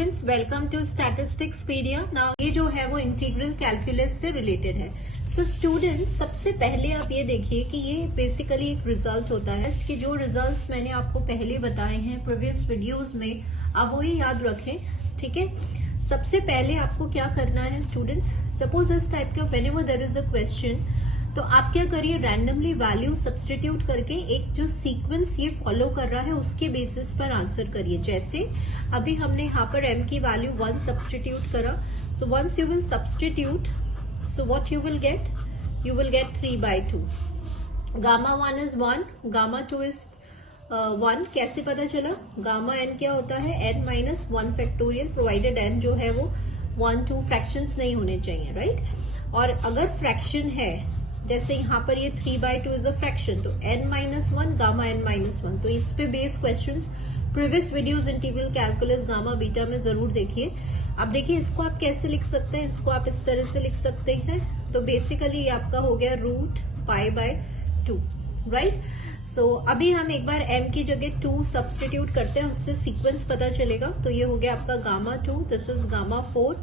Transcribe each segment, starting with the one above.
Students, welcome to Statisticspedia. Now ये जो है वो इंटीग्रल कैलकुलस से रिलेटेड है। सो स्टूडेंट्स, सबसे पहले आप ये देखिए कि ये बेसिकली एक रिजल्ट होता है कि जो रिजल्ट्स मैंने आपको पहले बताए हैं प्रीवियस वीडियोस में, आप वही याद रखें, ठीक है। सबसे पहले आपको क्या करना है स्टूडेंट्स, सपोज इस टाइप का whenever there is a question, तो आप क्या करिए, रैंडमली वैल्यू सब्सटीट्यूट करके एक जो सीक्वेंस ये फॉलो कर रहा है उसके बेसिस पर आंसर करिए। जैसे अभी हमने यहाँ पर m की वैल्यू 1 सब्सटीट्यूट करा, so once you will substitute, so what you will get, you will get 3/2. Gamma 1 is 1, gamma 2 is 1. कैसे पता चला? गामा n क्या होता है, n minus 1 factorial, provided n जो है वो 1 2 फ्रैक्शंस नहीं होने चाहिए, राइट। और अगर फ्रैक्शन है, जैसे यहाँ पर ये 3/2 इज अ फ्रैक्शन, तो n-1 गामा n-1, तो इस पे base questions previous videos integral calculus gamma beta में जरूर देखिए। अब देखिए इसको आप कैसे लिख सकते हैं, इसको आप इस तरह से लिख सकते हैं, तो बेसिकली आपका हो गया √π/2, राइट। सो अभी हम एक बार m की जगह 2 सब्सटीट्यूट करते हैं, उससे सीक्वेंस पता चलेगा। तो ये हो गया आपका gamma 2, this is gamma 4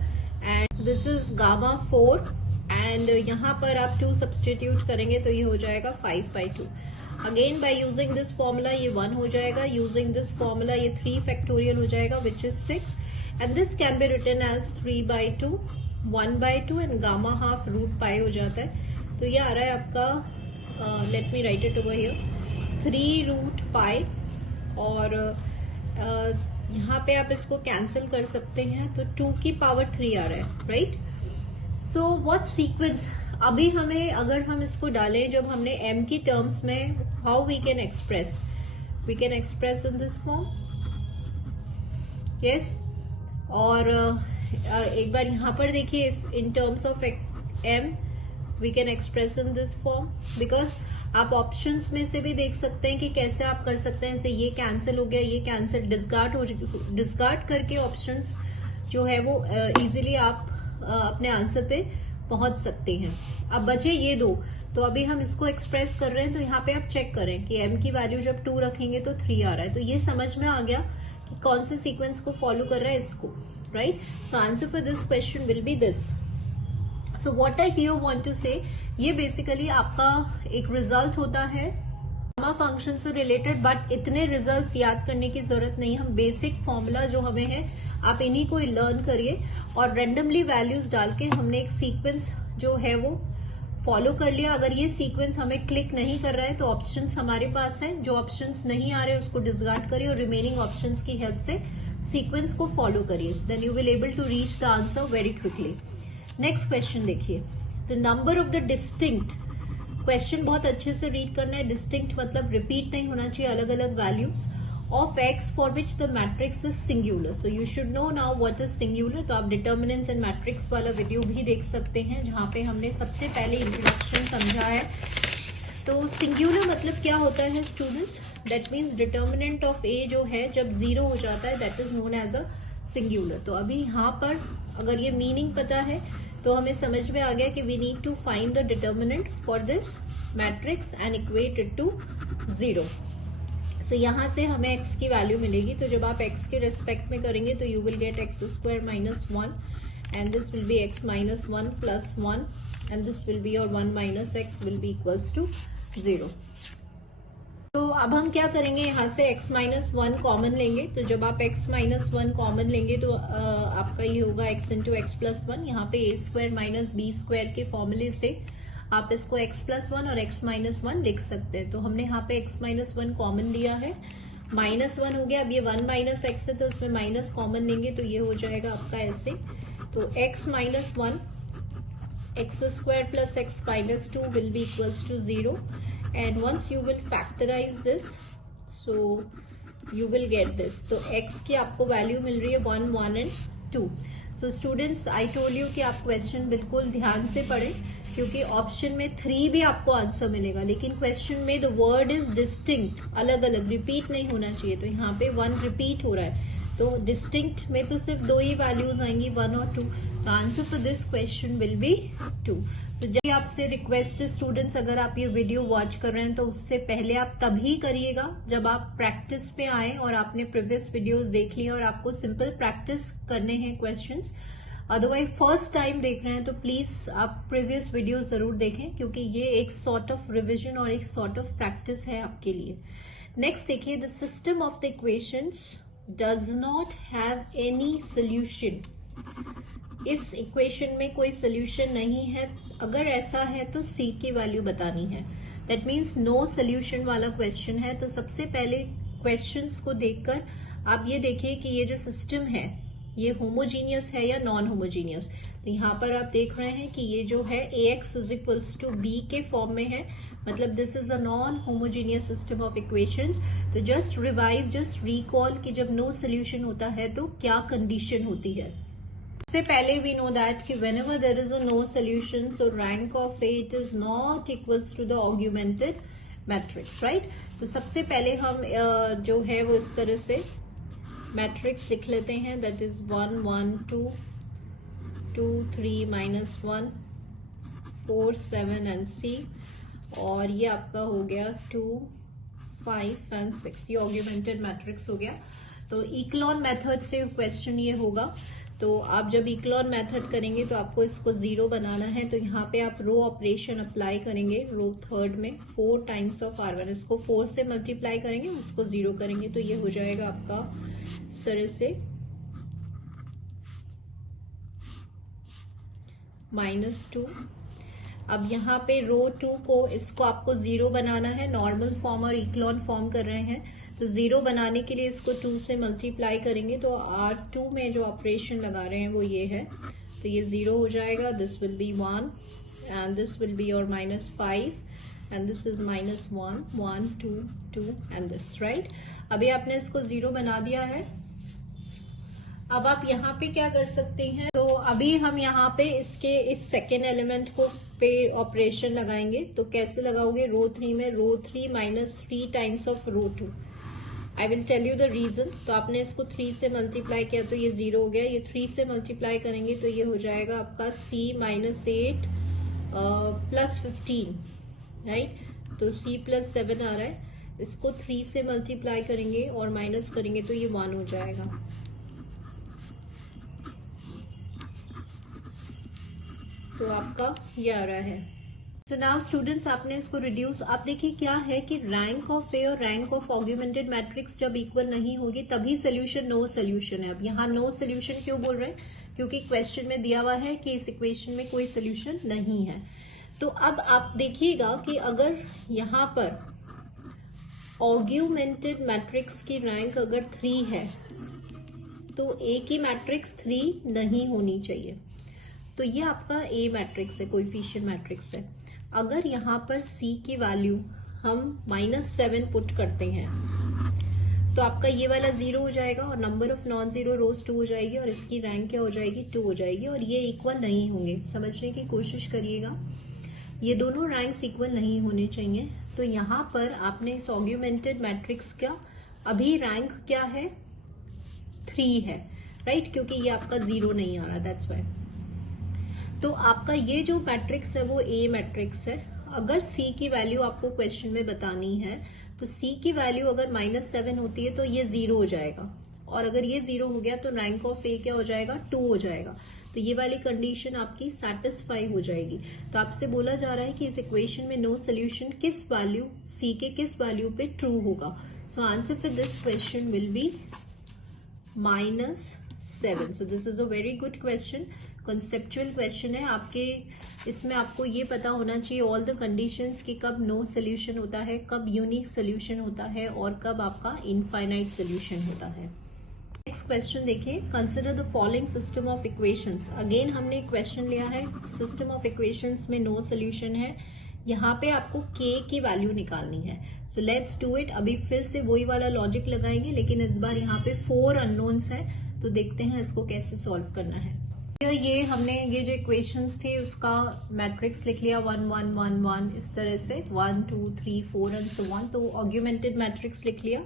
and this is gamma 4 and यहाँ पर आप 2 सब्सटीट्यूट करेंगे तो ये हो जाएगा 5/2। Again by using this formula ये 1 हो जाएगा, यूजिंग दिस फॉर्मूला ये 3 फैक्टोरियल हो जाएगा which is 6 and this can be written as 3/2, 1/2 and gamma half √π हो जाता है। तो ये आ रहा है आपका, let me write it over here, 3√π और यहाँ पे आप इसको कैंसिल कर सकते हैं, तो 2 की पावर 3 आ रहा है, राइट। सो व्हाट सीक्वेंस, अभी हमें अगर हम इसको डालें जब हमने m की टर्म्स में, how we can express in this form, yes. और एक बार यहाँ पर देखिए, in terms of m we can express in this form, because आप ऑप्शंस में से भी देख सकते हैं कि कैसे आप कर सकते हैं। जैसे ये कैंसिल हो गया, ये कैंसिल, डिस्कार्ड करके ऑप्शंस जो है वो इजीली आप अपने आंसर पे पहुंच सकते हैं। अब बचे ये दो, तो अभी हम इसको एक्सप्रेस कर रहे हैं, तो यहाँ पे आप चेक करें कि m की वैल्यू जब 2 रखेंगे तो 3 आ रहा है, तो ये समझ में आ गया कि कौन से सीक्वेंस को फॉलो कर रहा है इसको, right. So answer for this question will be this. So what I here want to say, ये बेसिकली आपका एक रिजल्ट होता है गामा फंक्शन से रिलेटेड, बट इतने रिजल्ट्स याद करने की जरूरत नहीं। हम बेसिक फॉर्मूला जो हमें है आप इन्हीं को लर्न करिए, और रैंडमली वैल्यूज डाल के हमने एक सीक्वेंस जो है वो फॉलो कर लिया। अगर ये सीक्वेंस हमें क्लिक नहीं कर रहा है तो ऑप्शंस हमारे पास हैं, जो ऑप्शंस नहीं आ रहे उसको डिस्कार्ड करिए और रिमेनिंग ऑप्शंस की हेल्प से सीक्वेंस को फॉलो करिए, then you will able to reach the answer very quickly. Next question देखिए, the number of the distinct, question बहुत अच्छे से रीड करना है। डिस्टिंक्ट मतलब रिपीट नहीं होना चाहिए अलग अलग values of x for which the matrix is singular. So you should know now what is singular. तो आप डिटर्मिनेंट्स एंड मैट्रिक्स वाला वीडियो भी देख सकते हैं, जहां पे हमने सबसे पहले इंट्रोडक्शन समझा है। तो सिंगुलर मतलब क्या होता है students, that means determinant of a जो है जब 0 हो जाता है, that is known as a singular. तो अभी यहाँ पर अगर ये मीनिंग पता है तो हमें समझ में आ गया कि we need to find the determinant for this matrix and equate it to 0। So यहाँ से हमें x की वैल्यू मिलेगी, तो जब आप x के रेस्पेक्ट में करेंगे तो you will get x² - 1 and this will be x - 1 + 1 and this will be और 1 - x will be equals to 0। तो अब हम क्या करेंगे, यहाँ से x - 1 कॉमन लेंगे, तो जब आप x - 1 कॉमन लेंगे तो आपका ये होगा x × x + 1। यहाँ पे a² - b² के फॉर्मूले से आप इसको x + 1 और x - 1 लिख सकते हैं। तो हमने यहाँ पे x - 1 कॉमन लिया है, -1 हो गया। अब ये 1 - x है तो इसमें माइनस कॉमन लेंगे, तो ये हो जाएगा आपका ऐसे। तो x - 1 x² + x - 2 will be equals to 0 and once you will factorize this, so you will get this। तो x की आपको वैल्यू मिल रही है 1 1 and 2। So students, I told you कि आप क्वेश्चन बिल्कुल ध्यान से पढ़ें, क्योंकि ऑप्शन में 3 भी आपको आंसर मिलेगा, लेकिन क्वेश्चन में द वर्ड इज डिस्टिंक्ट, अलग अलग, रिपीट नहीं होना चाहिए। तो यहाँ पे 1 रिपीट हो रहा है, तो डिस्टिंक्ट में तो सिर्फ 2 ही वैल्यूज आएंगी, 1 और 2। तो answer for this question will B 2। सो जब आपसे रिक्वेस्ट है स्टूडेंट्स, अगर आप ये वीडियो वॉच कर रहे हैं तो उससे पहले आप तभी करिएगा जब आप प्रैक्टिस पे आए और आपने प्रीवियस वीडियोस देख ली और आपको सिंपल प्रैक्टिस करने हैं क्वेश्चंस। अदरवाइज फर्स्ट टाइम देख रहे हैं तो प्लीज आप प्रीवियस वीडियो जरूर देखें, क्योंकि ये एक सॉर्ट ऑफ रिविजन और एक सॉर्ट ऑफ प्रैक्टिस है आपके लिए। नेक्स्ट देखिए, the system of the equations does not have any solution. इस इक्वेशन में कोई सोल्यूशन नहीं है। अगर ऐसा है तो सी की वैल्यू बतानी है। दैट मीन्स नो सोल्यूशन वाला क्वेश्चन है। तो सबसे पहले क्वेश्चंस को देखकर आप ये देखिए कि ये जो सिस्टम है ये होमोजीनियस है या नॉन होमोजीनियस। तो यहाँ पर आप देख रहे हैं कि ये जो है ax is equals to B के फॉर्म में है, मतलब this is a non homogeneous system of equations. तो जस्ट रिवाइज, जस्ट रिकॉल कि जब नो सोल्यूशन होता है तो क्या कंडीशन होती है। सबसे पहले वी नो दैट कि whenever there is a no solution, so rank of A it is not equals to the augmented matrix, right? तो सबसे पहले हम जो है वो इस तरह से मैट्रिक्स लिख लेते हैं, दैट इज 1 1 2 2 3 -1 4 7 एंड C, और ये आपका हो गया 2 5 एंड 6। ये ऑग्यूमेंटेड मैट्रिक्स हो गया। तो इक्लॉन मेथड से क्वेश्चन ये होगा। तो आप जब इक्लॉन मेथड करेंगे तो आपको इसको 0 बनाना है। तो यहाँ पे आप रो ऑपरेशन अप्लाई करेंगे, रो थर्ड में 4 टाइम्स ऑफ R1, इसको 4 से मल्टीप्लाई करेंगे, इसको 0 करेंगे, तो ये हो जाएगा आपका इस तरह से -2। अब यहाँ पे रो 2 को इसको आपको 0 बनाना है। नॉर्मल फॉर्म और इक्लॉन फॉर्म कर रहे हैं, तो 0 बनाने के लिए इसको 2 से मल्टीप्लाई करेंगे। तो R2 में जो ऑपरेशन लगा रहे हैं वो ये है, तो ये 0 हो जाएगा। This will B 1 and this will be your -5 and this is -1 1 2 2 and this, right. अभी आपने इसको 0 बना दिया है। अब आप यहाँ पे क्या कर सकते हैं, तो अभी हम यहाँ पे इसके इस सेकेंड एलिमेंट को पे ऑपरेशन लगाएंगे। तो कैसे लगाओगे, रो 3 में row 3 -3 times of row 2। I will tell you the reason. तो आपने इसको 3 से मल्टीप्लाई किया तो ये 0 हो गया। ये 3 से मल्टीप्लाई करेंगे तो ये हो जाएगा आपका C -8 +15, राइट। तो C +7 आ रहा है। इसको 3 से मल्टीप्लाई करेंगे और माइनस करेंगे तो ये 1 हो जाएगा। तो आपका ये आ रहा है। सो नाउ स्टूडेंट्स, आपने इसको रिड्यूस, आप देखिए क्या है कि रैंक ऑफ ए और रैंक ऑफ ऑग्यूमेंटेड मैट्रिक्स जब इक्वल नहीं होगी तभी सोल्यूशन नो सोल्यूशन है। अब यहाँ नो सोल्यूशन क्यों बोल रहे हैं, क्योंकि क्वेश्चन में दिया हुआ है कि इस इक्वेशन में कोई सोल्यूशन नहीं है। तो अब आप देखिएगा कि अगर यहाँ पर ऑग्यूमेंटेड मैट्रिक्स की रैंक अगर 3 है तो ए की मैट्रिक्स 3 नहीं होनी चाहिए। तो ये आपका ए मैट्रिक्स है, कोएफिशिएंट मैट्रिक्स है। अगर यहाँ पर C की वैल्यू हम -7 पुट करते हैं तो आपका ये वाला 0 हो जाएगा और नंबर ऑफ नॉन जीरो रोज 2 हो जाएगी और इसकी रैंक क्या हो जाएगी, 2 हो जाएगी, और ये इक्वल नहीं होंगे। समझने की कोशिश करिएगा, ये दोनों रैंक्स इक्वल नहीं होने चाहिए। तो यहाँ पर आपने इस ऑग्यूमेंटेड मैट्रिक्स का अभी रैंक क्या है, 3 है, राइट, क्योंकि ये आपका 0 नहीं आ रहा, दैट्स वाई। तो आपका ये जो मैट्रिक्स है वो ए मैट्रिक्स है। अगर C की वैल्यू आपको क्वेश्चन में बतानी है तो C की वैल्यू अगर -7 होती है तो ये 0 हो जाएगा, और अगर ये 0 हो गया तो रैंक ऑफ ए क्या हो जाएगा, 2 हो जाएगा। तो ये वाली कंडीशन आपकी सेटिस्फाई हो जाएगी। तो आपसे बोला जा रहा है कि इस इक्वेशन में नो सोल्यूशन किस वैल्यू, C के किस वैल्यू पे ट्रू होगा। सो answer for this question will B -7। So this is a very good question, conceptual question है आपके। इसमें आपको ये पता होना चाहिए ऑल द कंडीशंस कि कब नो सोल्यूशन होता है, कब यूनिक सोल्यूशन होता है और कब आपका इनफाइनाइट सोल्यूशन होता है। नेक्स्ट क्वेश्चन देखिए, consider the following system of equations. Again हमने क्वेश्चन लिया है, सिस्टम ऑफ इक्वेशंस में नो सोल्यूशन है। यहाँ पे आपको k की वैल्यू निकालनी है। So let's do it. अभी फिर से वही वाला लॉजिक लगाएंगे, लेकिन इस बार यहाँ पे 4 अननोन्स है। तो देखते हैं इसको कैसे सॉल्व करना है। तो ये हमने ये जो इक्वेशंस थे उसका मैट्रिक्स लिख लिया 1 1 1 1 इस तरह से 1 2 3 4 एंड सो ऑन। तो ऑग्यूमेंटेड मैट्रिक्स लिख लिया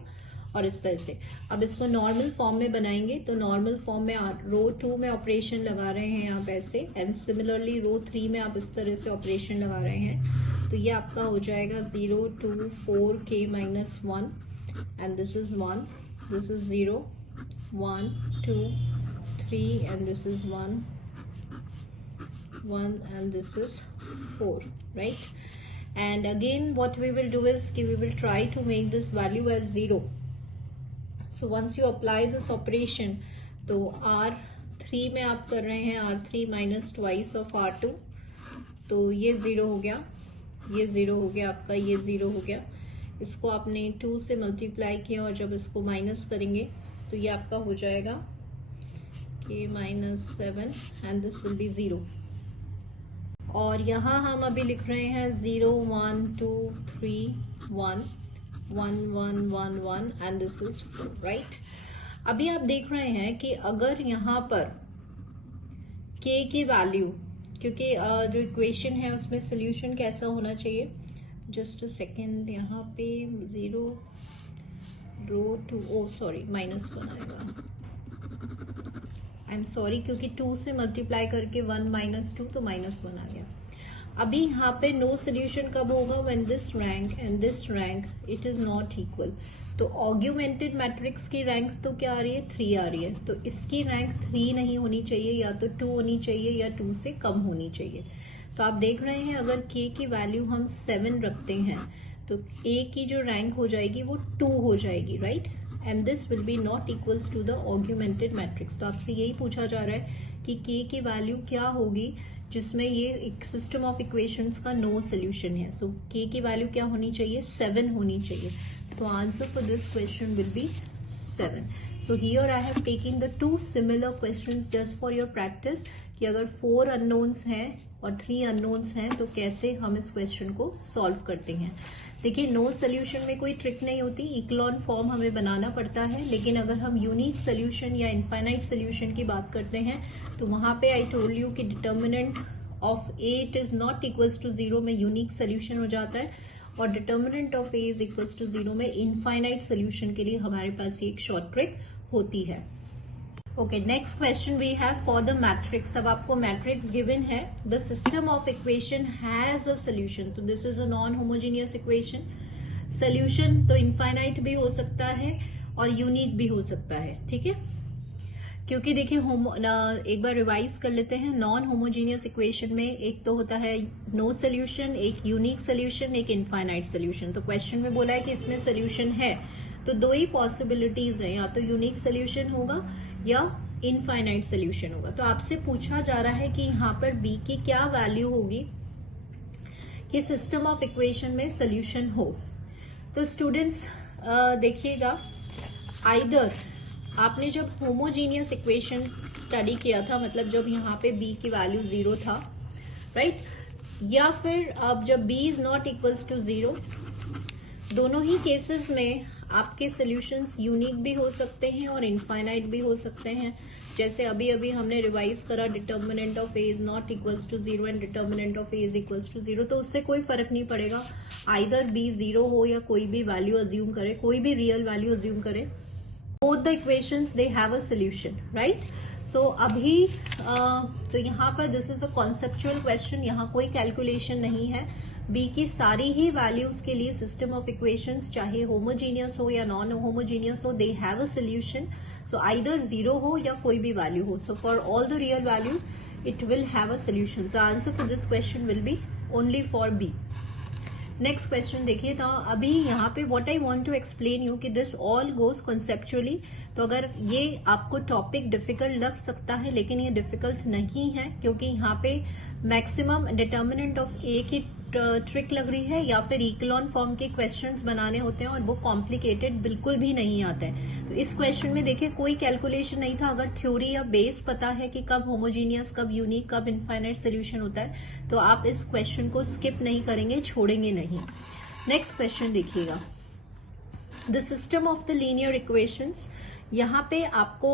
और इस तरह से। अब इसको नॉर्मल फॉर्म में बनाएंगे तो नॉर्मल फॉर्म में रो 2 में ऑपरेशन लगा रहे हैं आप ऐसे, एंड सिमिलरली रो 3 में आप इस तरह से ऑपरेशन लगा रहे हैं। तो ये आपका हो जाएगा 0 2 4 k minus 1 and this is 1, this is 0 1 2 3 and this is 1 1 and this is 4, right? And again what we will do is we will try to make this value as 0. So once you apply this operation, तो R3 में आप कर रहे हैं R3 minus twice of R2, तो ये 0 हो गया, ये 0 हो गया आपका, ये 0 हो गया। इसको आपने 2 से मल्टीप्लाई किया और जब इसको माइनस करेंगे तो ये आपका हो जाएगा k minus 7 and this will be 0। और यहाँ हम अभी लिख रहे हैं 0 1 2 3 1 1 1 1 1 एंड दिस इज 4, राइट। अभी आप देख रहे हैं कि अगर यहाँ पर k की वैल्यू, क्योंकि जो इक्वेशन है उसमें सोल्यूशन कैसा होना चाहिए, जस्ट अ सेकेंड, यहाँ पे 0 रो 2 ओ सॉरी -1 आएगा, आई एम सॉरी, क्योंकि 2 से मल्टीप्लाई करके 1 - 2 तो -1 आ गया। अभी यहाँ पे नो सोल्यूशन कब होगा, when this rank and this rank it is not equal. तो ऑग्यूमेंटेड मैट्रिक्स की रैंक तो क्या आ रही है, 3 आ रही है, तो इसकी रैंक 3 नहीं होनी चाहिए, या तो 2 होनी चाहिए या 2 से कम होनी चाहिए। तो आप देख रहे हैं अगर k की वैल्यू हम 7 रखते हैं तो a की जो रैंक हो जाएगी वो 2 हो जाएगी, right, and this will be not equals to the augmented matrix. तो आपसे यही पूछा जा रहा है कि k की वैल्यू क्या होगी जिसमें ये एक सिस्टम ऑफ इक्वेशंस का नो सोल्यूशन है। सो k की वैल्यू क्या होनी चाहिए, 7 होनी चाहिए। सो answer for this question will B 7। So here I have taken the 2 similar questions just for your practice कि अगर 4 unknowns हैं और 3 unknowns हैं तो कैसे हम इस क्वेश्चन को सॉल्व करते हैं। देखिए नो सोल्यूशन में कोई ट्रिक नहीं होती, इक्लॉन फॉर्म हमें बनाना पड़ता है, लेकिन अगर हम यूनिक सोल्यूशन या इनफाइनाइट सोल्यूशन की बात करते हैं तो वहां पे आई टोल्ड यू कि determinant of a it is not equals to 0 में यूनिक सोल्यूशन हो जाता है, और determinant of a is equals to 0 में इनफाइनाइट सोल्यूशन के लिए हमारे पास एक शॉर्ट ट्रिक होती है। Okay, next question we have for the matrix. अब आपको मैट्रिक्स गिवन है, the system of equation has a solution, तो this is a non homogeneous equation. Solution तो इनफाइनाइट भी हो सकता है और यूनिक भी हो सकता है, ठीक है, क्योंकि देखिए एक बार रिवाइज कर लेते हैं। नॉन होमोजीनियस इक्वेशन में एक तो होता है नो सोल्यूशन, एक यूनिक सोल्यूशन, एक इनफाइनाइट सोल्यूशन। तो क्वेश्चन में बोला है कि इसमें सोल्यूशन है तो 2 ही पॉसिबिलिटीज है, या तो यूनिक सोल्यूशन होगा या इनफाइनाइट सोल्यूशन होगा। तो आपसे पूछा जा रहा है कि यहाँ पर b की क्या वैल्यू होगी कि सिस्टम ऑफ इक्वेशन में सोल्यूशन हो। तो स्टूडेंट्स देखिएगा, आइदर आपने जब होमोजीनियस इक्वेशन स्टडी किया था, मतलब जब यहाँ पे b की वैल्यू 0 था, राइट, या फिर अब जब b is not equals to 0, दोनों ही केसेस में आपके सॉल्यूशंस यूनिक भी हो सकते हैं और इनफाइनाइट भी हो सकते हैं। जैसे अभी अभी हमने रिवाइज करा determinant of a is not equals to 0 and determinant of a is equals to 0, तो उससे कोई फर्क नहीं पड़ेगा, आइदर b 0 हो या कोई भी वैल्यू अज्यूम करे, कोई भी रियल वैल्यू अज्यूम करे, both the equations they have a solution, right? So अभी तो यहाँ पर this is a conceptual question, यहाँ कोई कैलकुलेशन नहीं है। b की सारी ही वैल्यूज के लिए सिस्टम ऑफ इक्वेशंस चाहे होमोजीनियस हो या नॉन होमोजीनियस हो, they have a solution. So either 0 हो या कोई भी वैल्यू हो, so for all the real values it will have a solution. So answer for this question will be only for b। Next question देखिए, तो अभी यहाँ पे what I want to explain you कि दिस ऑल गोज कॉन्सेप्चुअली। तो अगर ये आपको टॉपिक डिफिकल्ट लग सकता है, लेकिन ये डिफिकल्ट नहीं है, क्योंकि यहाँ पे मैक्सिमम डिटर्मिनेंट ऑफ ए की ट्रिक लग रही है, या फिर इक्लॉन फॉर्म के क्वेश्चंस बनाने होते हैं और वो कॉम्प्लिकेटेड बिल्कुल भी नहीं आते हैं। तो इस क्वेश्चन में देखिए कोई कैलकुलेशन नहीं था। अगर थ्योरी या बेस पता है कि कब होमोजीनियस, कब यूनिक, कब इनफाइनाइट सोल्यूशन होता है, तो आप इस क्वेश्चन को स्किप नहीं करेंगे, छोड़ेंगे नहीं। नेक्स्ट क्वेश्चन देखिएगा, the system of the linear equations. यहाँ पे आपको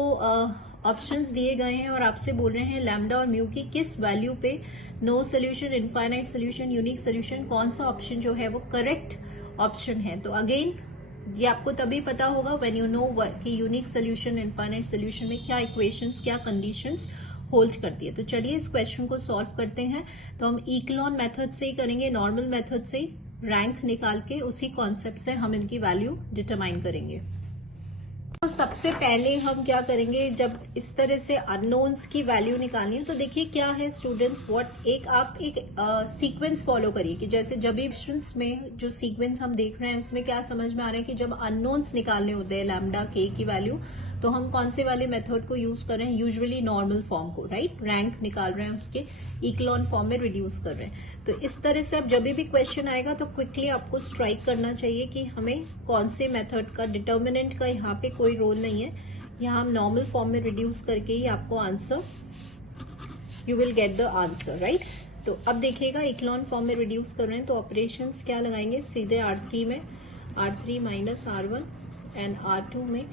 ऑप्शंस दिए गए हैं और आपसे बोल रहे हैं लैम्डा और म्यू की किस वैल्यू पे no solution, infinite solution, unique solution, कौन सा ऑप्शन जो है वो करेक्ट ऑप्शन है। तो अगेन ये आपको तभी पता होगा व्हेन यू नो कि यूनिक सोल्यूशन, इनफाइनाइट सोल्यूशन में क्या इक्वेशंस, क्या कंडीशंस होल्ड करती है। तो चलिए इस क्वेश्चन को सॉल्व करते हैं। तो हम इक्लॉन मेथड से ही करेंगे, नॉर्मल मेथड से रैंक निकाल के उसी कॉन्सेप्ट से हम इनकी वैल्यू डिटरमाइन करेंगे। तो सबसे पहले हम क्या करेंगे, जब इस तरह से अननोन्स की वैल्यू निकालनी है तो देखिए क्या है स्टूडेंट्स, आप एक सीक्वेंस फॉलो करिए कि जैसे जब भी क्वेश्चंस में जो सीक्वेंस हम देख रहे हैं उसमें क्या समझ में आ रहा है कि जब अननोन्स निकालने होते हैं लैम्डा के की वैल्यू, तो हम कौन से वाले मेथड को यूज कर रहे हैं, यूजुअली नॉर्मल फॉर्म को, राइट, रैंक निकाल रहे हैं उसके इक्लॉन फॉर्म में रिड्यूस कर रहे हैं। तो इस तरह से अब जब भी क्वेश्चन आएगा तो क्विकली आपको स्ट्राइक करना चाहिए कि हमें कौन से मेथड का, डिटर्मिनेंट का यहाँ पे कोई रोल नहीं है, यहाँ हम नॉर्मल फॉर्म में रिड्यूस करके ही आपको answer, you will get the answer, right. तो अब देखिएगा इक्लॉन फॉर्म में रिड्यूस कर रहे हैं तो ऑपरेशंस क्या लगाएंगे, सीधे R3 में R3 minus R1 and R2 में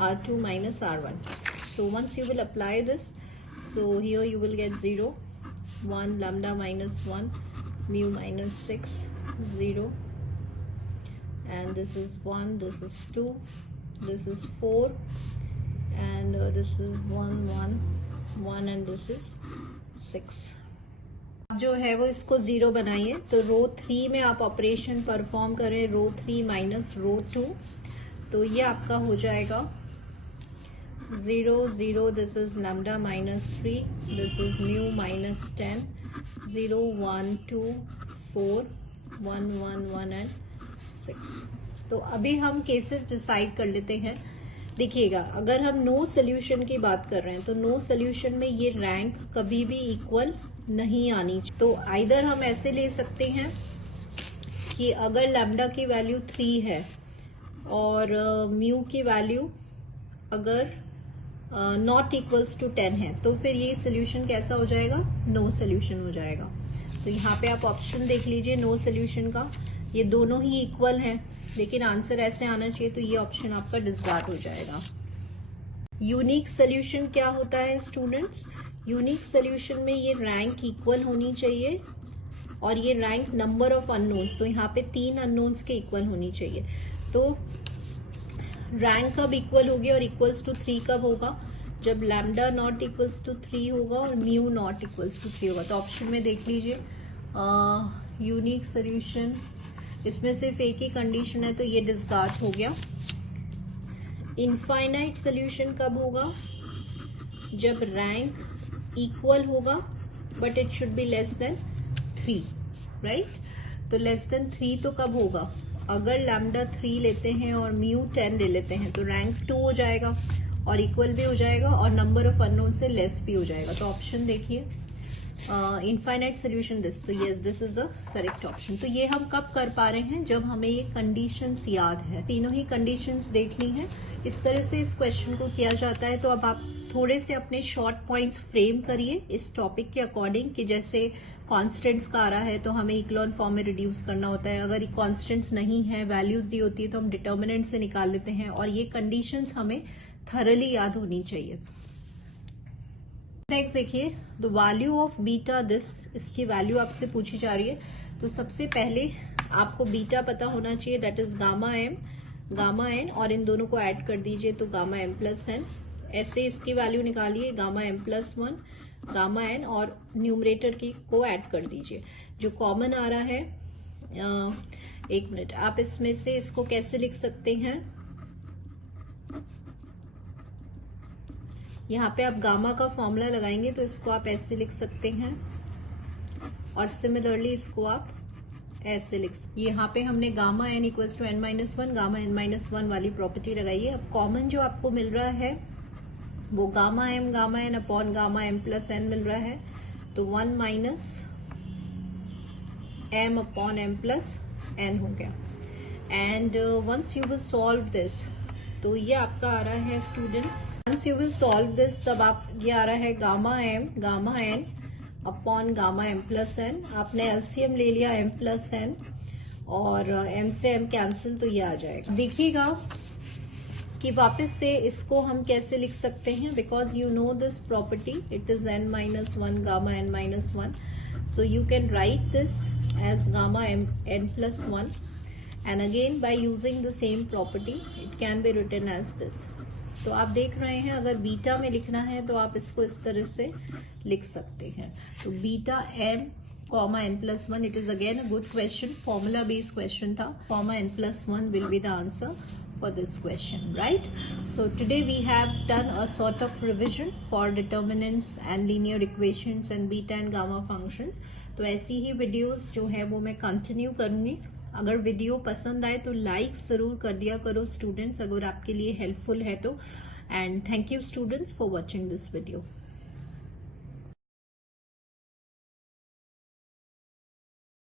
R2 minus R1. So once you will apply this, so here you will get 0, 1, lambda minus 1, mu minus 6, 0, and this is 1, this is 2, this is 4, and this is 1, 1, 1, and this is 6. जो है वो इसको 0 बनाइए। तो रो 3 में आप operation perform करें, रो 3 minus rho 2, तो ये आपका हो जाएगा 0, 0, this is lambda minus 3, this is mu minus 10, 0, 1, 2, 4, 1, 1, 1 and 6। तो अभी हम केसेस डिसाइड कर लेते हैं। देखिएगा अगर हम नो सोल्यूशन की बात कर रहे हैं तो नो सोल्यूशन में ये रैंक कभी भी इक्वल नहीं आनी चाहिए। तो आइदर हम ऐसे ले सकते हैं कि अगर लैम्डा की वैल्यू 3 है और म्यू की वैल्यू अगर नॉट इक्वल्स टू 10 है तो फिर ये सोल्यूशन कैसा हो जाएगा, नो सोल्यूशन हो जाएगा। तो यहाँ पे आप ऑप्शन देख लीजिए नो सोल्यूशन का, ये दोनों ही इक्वल हैं लेकिन आंसर ऐसे आना चाहिए, तो ये ऑप्शन आपका डिस्कार्ड हो जाएगा। यूनिक सोल्यूशन क्या होता है स्टूडेंट्स, यूनिक सोल्यूशन में ये रैंक इक्वल होनी चाहिए और ये रैंक नंबर ऑफ अननोन्स, तो यहाँ पे 3 अननोन्स के इक्वल होनी चाहिए। तो रैंक कब इक्वल होगी और इक्वल्स टू 3 कब होगा, जब लैम्डा नॉट इक्वल्स टू 3 होगा और म्यू नॉट इक्वल्स टू 3 होगा। तो ऑप्शन में देख लीजिए यूनिक सोल्यूशन, इसमें सिर्फ एक ही कंडीशन है तो ये डिस्कार्ड हो गया। इनफाइनाइट सोल्यूशन कब होगा, जब रैंक इक्वल होगा but it should be less than 3, right. तो लेस देन 3 तो कब होगा, अगर लैम्डा 3 लेते हैं और म्यू 10 ले लेते हैं तो रैंक 2 हो जाएगा और इक्वल भी हो जाएगा और नंबर ऑफ अननोन से लेस भी हो जाएगा। तो ऑप्शन देखिए इनफाइनाइट सोल्यूशन दिस, तो yes this is a correct option. तो ये हम कब कर पा रहे हैं, जब हमें ये कंडीशंस याद है, तीनों ही कंडीशंस देख ली हैं। इस तरह से इस क्वेश्चन को किया जाता है। तो अब आप थोड़े से अपने शॉर्ट पॉइंट्स फ्रेम करिए इस टॉपिक के अकॉर्डिंग कि जैसे कॉन्स्टेंट्स का आ रहा है तो हमें इक्लॉन फॉर्म में रिड्यूस करना होता है, अगर कॉन्स्टेंट्स नहीं है, वैल्यूज दी होती है तो हम डिटर्मिनेंट से निकाल लेते हैं, और ये कंडीशंस हमें थरली याद होनी चाहिए। नेक्स्ट देखिए the value of beta this, इसकी वैल्यू आपसे पूछी जा रही है। तो सबसे पहले आपको बीटा पता होना चाहिए, that is gamma M, gamma N, और इन दोनों को ऐड कर दीजिए तो गामा एम प्लस एन। ऐसे इसकी वैल्यू निकालिए gamma M plus 1, gamma N, और न्यूमरेटर की को ऐड कर दीजिए। जो कॉमन आ रहा है, एक मिनट, आप इसमें से इसको कैसे लिख सकते हैं, यहाँ पे आप गामा का फॉर्मूला लगाएंगे तो इसको आप ऐसे लिख सकते हैं, और सिमिलरली इसको आप ऐसे लिख सकते। यहाँ पे हमने gamma N equals to N minus 1, gamma N minus 1 वाली प्रॉपर्टी लगाई है। अब कॉमन जो आपको मिल रहा है वो gamma n upon gamma M plus n मिल रहा है, तो 1 minus m upon m plus n हो गया। And once you will solve this, तो ये आपका आ रहा है students, once you will solve this तब आप ये आ रहा है gamma n upon gamma M plus n. आपने एलसीएम ले लिया एम प्लस एन और एम से एम कैंसिल, तो ये आ जाएगा। देखिएगा कि वापस से इसको हम कैसे लिख सकते हैं, because you know this property, it is N minus 1 gamma N minus 1, so you can write this as gamma N plus 1 and again by using the same property it can be written as this. तो आप देख रहे हैं अगर beta में लिखना है तो आप इसको इस तरह से लिख सकते हैं। तो beta m comma n+1, it is again a good question, formula based question था, comma n+1 will be the answer for this question, right? So today we have done a sort of revision for determinants and linear equations and beta and gamma functions. तो ऐसी ही videos जो है वो मैं continue करूंगी। अगर video पसंद आए तो लाइक जरूर कर दिया करो स्टूडेंट्स, अगर आपके लिए हेल्पफुल है तो। And thank you students for watching this video.